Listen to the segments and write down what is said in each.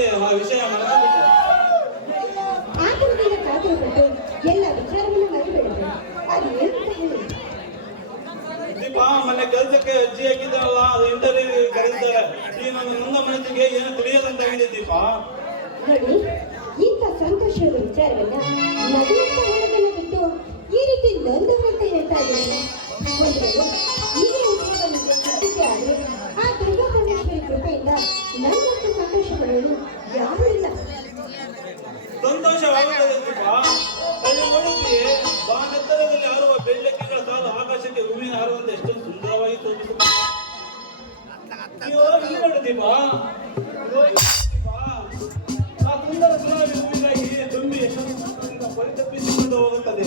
ಅಲ್ಲಿ ಆ ವಿಷಯ ಮರೆತುಬಿಟ್ಟೆ. ಆತನಿಗೆ ಕಾತರಪಟ್ಟು ಎಲ್ಲ ವಿಚಾರವನ್ನು ಮರೆತುಬಿಡಬೇಕು. ಅದು ಏನು ಅಂತ ಹೇಳಿ ದೀಪ, ಮೊನ್ನೆ ಕೆಲಸಕ್ಕೆ ಅರ್ಜಿ ಹಾಕಿದ್ದಾರಲ್ಲ, ಅದು ಇಂಟರ್ವ್ಯೂ ಕರೆದಿದ್ದಾರೆ. ಈ ನನ್ನ ನೊಂದ ಮನಸ್ಸಿಗೆ ಏನು ತಿಳಿಯದಂತಾಗಿದೆ ದೀಪ. ನೋಡಿ, ಇಂಥ ಸಂತೋಷದ ವಿಚಾರವನ್ನ ನಗುವಂತ ಹೇಳೋದನ್ನ ಬಿಟ್ಟು ಈ ರೀತಿ ನೊಂದವಂತ ಹೇಳ್ತಾ ಇದ್ದೀನಿ. ಒಂದು ವೇಳೆ ಈಗಿನ ಉದ್ಯೋಗ ಸದ್ಯಕ್ಕೆ ಆದ್ರೆ ಆ ದುರ್ಗಾ ಪರಮೇಶ್ವರಿ ಕೃಪೆಯಿಂದ ನನ್ನಷ್ಟು ಸಂತೋಷ ಪಡೆಯಲು ಯಾರೂ ಇಲ್ಲ. ಸಂತೋಷವಾಗುತ್ತದೆ ದೀಪ. ಅಲ್ಲಿ ನೋಡುತ್ತೀಯೇ, ಬಾನೆತ್ತರದಲ್ಲಿ ಹಾರುವ ಬೆಳ್ಳಕ್ಕಿಗಳ ಸಾಲು ಆಕಾಶಕ್ಕೆ ಹೂವಿನ ಹಾರುವಂತೆ ಎಷ್ಟೊಂದು ಸುಂದರವಾಗಿ ತೋರಿಸುತ್ತದೆ. ಅಯ್ಯೋ, ಇಲ್ಲಿ ನೋಡು ದೀಪ, ಆ ಸುಂದರ ಗುಲಾಬಿ ಹೂವಿನಾಗಿ ತುಂಬಿ ಎಷ್ಟೊಂದು ಪರಿತಪ್ಪಿಸಿಕೊಂಡು ಹೋಗುತ್ತದೆ.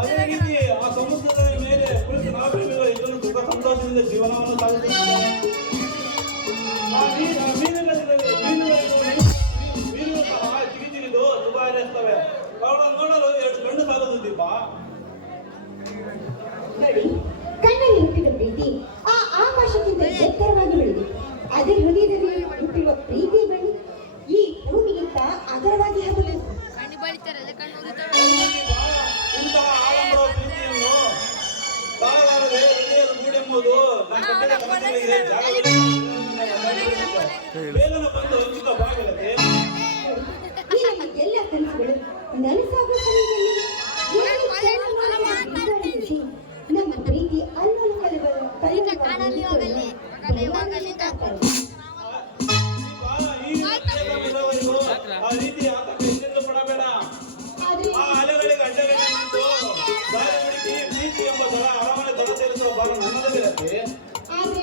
ಅದೇ ರೀತಿ ಆ ಸಮುದ್ರದ ಮೇಲೆ ಕುಳಿತು ನಾವಿಗಳು ಎಷ್ಟೊಂದು ಸುಖ ಸಂತೋಷದಿಂದ ಜೀವನವನ್ನು ಸಾಗಿಸುತ್ತಾರೆ. ಆ ಮೀನುಗಳು ಸಹ ಚಿಗಿಚಿಗಿದು ಸುಖ ಹಾರಿಸ್ತವೆ. ಅವುಗಳನ್ನು ನೋಡಲು ಎಷ್ಟು ಕಣ್ಣು ಸಾಲದು ದೀಪ. ನೋಡಿ, ಕಣ್ಣಲ್ಲಿ ಹುಟ್ಟಿದ ಪ್ರೀತಿ ಆ ಆಕಾಶಕ್ಕಿಂತ ಎತ್ತರವಾಗಿ ಬೆಳೆದು ಅದೇ ಹೃದಯದಲ್ಲಿ ಹುಟ್ಟಿರುವ ಪ್ರೀತಿಯ ಬಳಿ ಈ ಭೂಮಿಗಿಂತ ಅದರವಾಗಿ ಹಬ್ಬಬೇಕು. ಇಂತಹ ಆಡಂಬರ ಪ್ರೀತಿಯನ್ನು ತಾಳಲಾರದೆ ಹೃದಯದ ಗೂಡೆಂಬುದು ನನ್ನ ಕಟ್ಟಿದ ಕನಸುಗಳಿಗೆ ಬೇಗನ ಬಂದು ಹಂಚಿದ ಬಾಗಿಲತೆ. ಈ ನಮ್ಮ ಎಲ್ಲ ಕನಸುಗಳು ನನಸಾಗುವ ಸಮಯದಲ್ಲಿ ನಮ್ಮ ಪ್ರೀತಿ ಆ ರೀತಿ ಆತಂಕ ಎಂದೆಂದು ಪಡಬೇಡ. ಆ ಅಲೆಗಳಿಗೆ ಅಡ್ಡಗಟ್ಟಿ ನಿಂತು ದಾರಿ ಹುಡುಕಿ ಪ್ರೀತಿ ಎಂಬ ದಳ ಅರಮನೆ ದಳ ಸೇರಿಸುವ ಭಾರ ನನ್ನದಲ್ಲಿರತ್ತೆ. ಆದ್ರೆ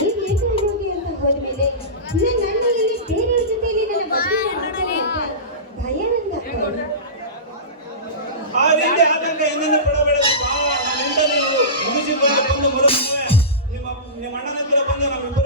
ನೀವು ಏಕೆ ಹೋಗಿ ಅಂತ ಹೋದ್ಮೇಲೆ ನನ್ನ ಅಣ್ಣಲ್ಲಿ ಬೇರೆಯವ್ರ ಜೊತೆಯಲ್ಲಿ ನನ್ನ ಭಯ ನನಗೆ. ಆ ರೀತಿ ಆತಂಕ ಎಂದೆಂದು ಪಡಬೇಡ. ನನ್ನಿಂದ ನೀವು ಮುಗಿಸಿಕೊಂಡು ಬಂದು ಮರುತ್ತವೆ ನಿಮ್ಮ ಅಣ್ಣನ ಹತ್ರ ಬಂದು ನಮ್ಮಿಬ್ಬರು